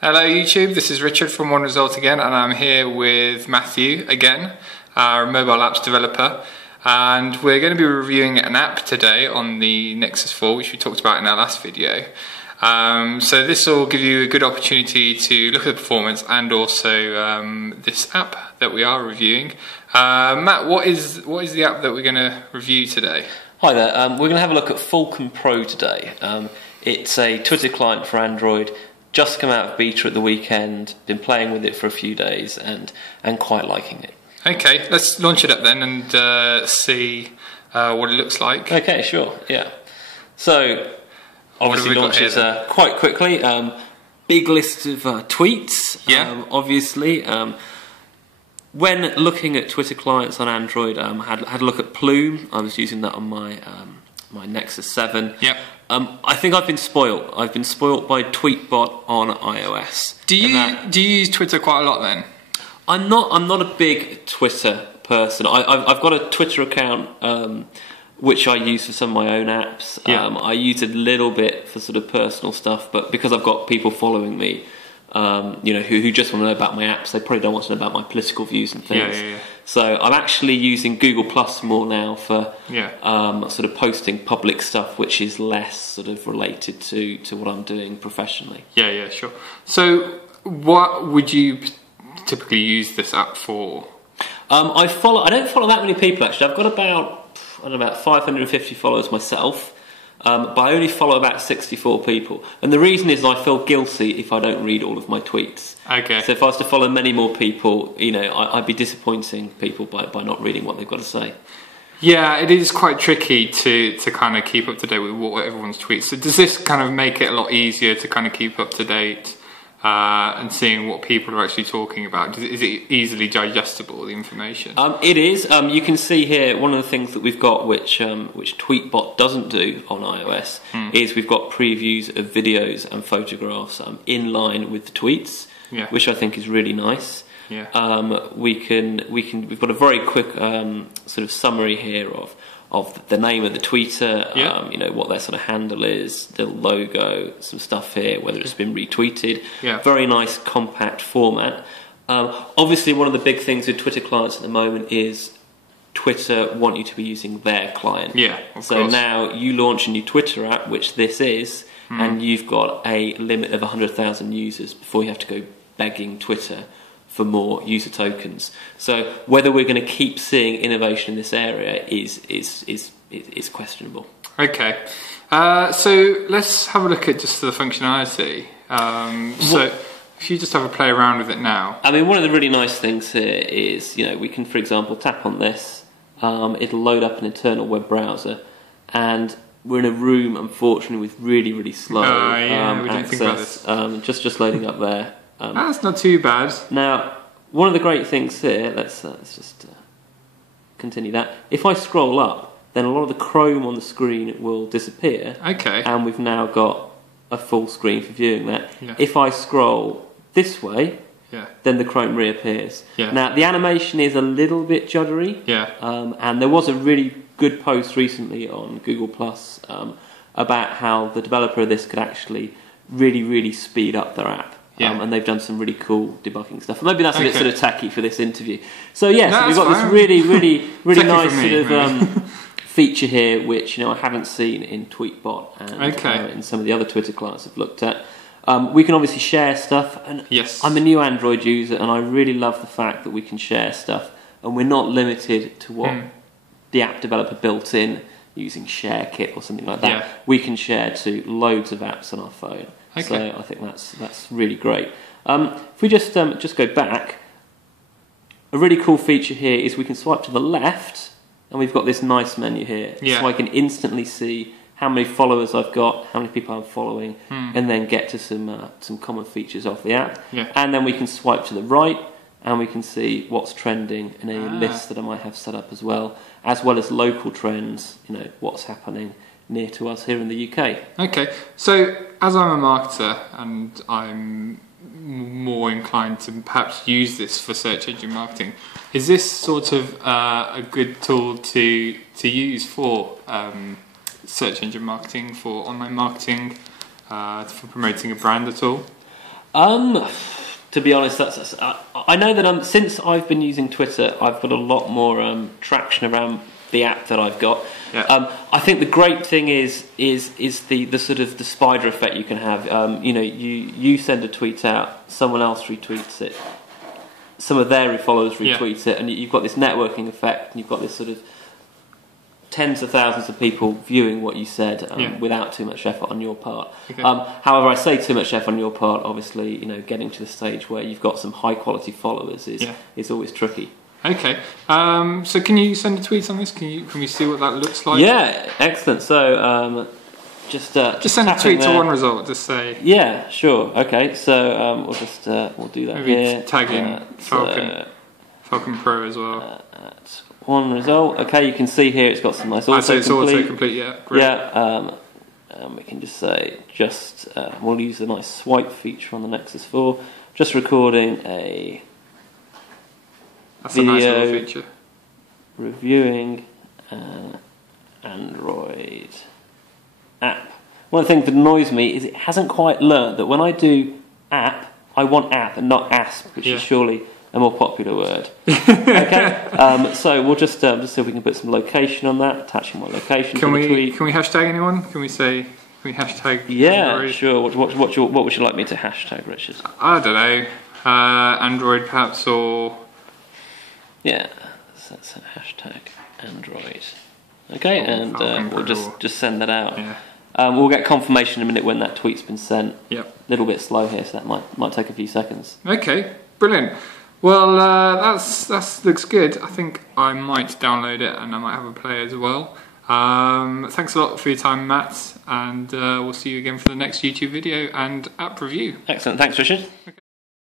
Hello YouTube, this is Richard from One Result again, and I'm here with Matthew again, our mobile apps developer, and we're going to be reviewing an app today on the Nexus 4, which we talked about in our last video. So this will give you a good opportunity to look at the performance and also this app that we are reviewing. Matt, what is the app that we're going to review today? Hi there, we're going to have a look at Falcon Pro today. It's a Twitter client for Android. Just come out of beta at the weekend, been playing with it for a few days and quite liking it. Okay, let's launch it up then and see what it looks like. Okay, sure, yeah. So, obviously launches quite quickly. Big list of tweets, yeah. Obviously. When looking at Twitter clients on Android, had a look at Plume. I was using that on my my Nexus 7. Yep. I think I've been spoilt. I've been spoilt by Tweetbot on iOS. Do you use Twitter quite a lot then? I'm not a big Twitter person. I've got a Twitter account which I use for some of my own apps. Yeah. I use it a little bit for sort of personal stuff, but because I've got people following me, you know, who just want to know about my apps, they probably don't want to know about my political views and things. Yeah. So I'm actually using Google Plus more now for sort of posting public stuff, which is less sort of related to what I'm doing professionally. Yeah, sure. So what would you typically use this app for? I don't follow that many people actually. I've got about 550 followers myself. But I only follow about 64 people, and the reason is I feel guilty if I don't read all of my tweets. Okay. So if I was to follow many more people, you know, I'd be disappointing people by not reading what they've got to say. Yeah, it is quite tricky to kind of keep up to date with what everyone's tweets. So does this kind of make it a lot easier to kind of keep up to date and seeing what people are actually talking about? Is it easily digestible, the information? It is. You can see here one of the things that we've got which Tweetbot doesn't do on iOS is we've got previews of videos and photographs in line with the tweets, which I think is really nice. Yeah. We've got a very quick sort of summary here of the name of the tweeter, you know, what their sort of handle is, the logo, some stuff here, whether it's been retweeted. Yeah. Very nice compact format. Obviously, one of the big things with Twitter clients at the moment is Twitter want you to be using their client. Yeah, of so course. now you launch a new Twitter app, which this is, and you've got a limit of 100,000 users before you have to go begging Twitter for more user tokens. So whether we're going to keep seeing innovation in this area is questionable. Okay, so let's have a look at just the functionality. So if you just have a play around with it now. I mean, one of the really nice things here is, you know, we can, for example, tap on this. It'll load up an internal web browser, and we're in a room, unfortunately, with really slow we didn't think about access. Just loading up there. That's not too bad. Now, one of the great things here, let's just continue that. If I scroll up, then a lot of the Chrome on the screen will disappear. Okay. And we've now got a full screen for viewing that. Yeah. If I scroll this way, then the Chrome reappears. Yeah. Now, the animation is a little bit juddery. Yeah. And there was a really good post recently on Google Plus about how the developer of this could actually really speed up their app. Yeah. And they've done some really cool debugging stuff. Maybe that's a bit sort of tacky for this interview. So yeah, so we've got this really nice sort of feature here, which, you know, I haven't seen in Tweetbot and in some of the other Twitter clients I've looked at. We can obviously share stuff, and I'm a new Android user, and I really love the fact that we can share stuff, and we're not limited to what the app developer built in using ShareKit or something like that. Yeah. We can share to loads of apps on our phone. Okay. So I think that's really great. If we just go back, a really cool feature here is we can swipe to the left, and we've got this nice menu here. Yeah. So I can instantly see how many followers I've got, how many people I'm following, and then get to some common features of the app. Yeah. And then we can swipe to the right, and we can see what's trending in any lists that I might have set up as well as local trends, you know, what's happening near to us here in the UK. Okay, so as I'm a marketer and I'm more inclined to perhaps use this for search engine marketing, is this sort of a good tool to use for search engine marketing, for online marketing, for promoting a brand at all? To be honest, I know that since I've been using Twitter, I've got a lot more traction around the app that I've got. Yeah. I think the great thing is the sort of the spider effect you can have. You send a tweet out, someone else retweets it, some of their followers retweet it, and you've got this networking effect, and you've got this sort of tens of thousands of people viewing what you said without too much effort on your part. Okay. However, I say too much effort on your part. Obviously, getting to the stage where you've got some high quality followers is always tricky. Okay. So can you send a tweet on this? Can we see what that looks like? Yeah, excellent. So just send a tweet to one result. Just say. Yeah, sure. Okay. So we'll do that. Maybe here. tag in Falcon Pro as well. At one result. Okay, you can see here it's got some nice so it's autocomplete. Yeah. Great. Yeah. We can just say we'll use the nice swipe feature on the Nexus 4. Just recording a. That's video a nice little feature. Reviewing an Android app. One of the things that annoys me is it hasn't quite learned that when I do app, I want app and not ASP, which is surely a more popular word. Okay, so we'll just see if we can put some location on that, attaching my location to the tweet. Can we hashtag anyone? Can we hashtag? Yeah, Android? Sure. What would you like me to hashtag, Richard? I don't know. Android perhaps, or... Yeah, so that's a hashtag Android. Okay, and we'll just send that out. Yeah. We'll get confirmation in a minute when that tweet's been sent. Yep. A little bit slow here, so that might take a few seconds. Okay, brilliant. Well, that looks good. I think I might download it and I might have a play as well. Thanks a lot for your time, Matt, and we'll see you again for the next YouTube video and app review. Excellent. Thanks, Richard. Okay.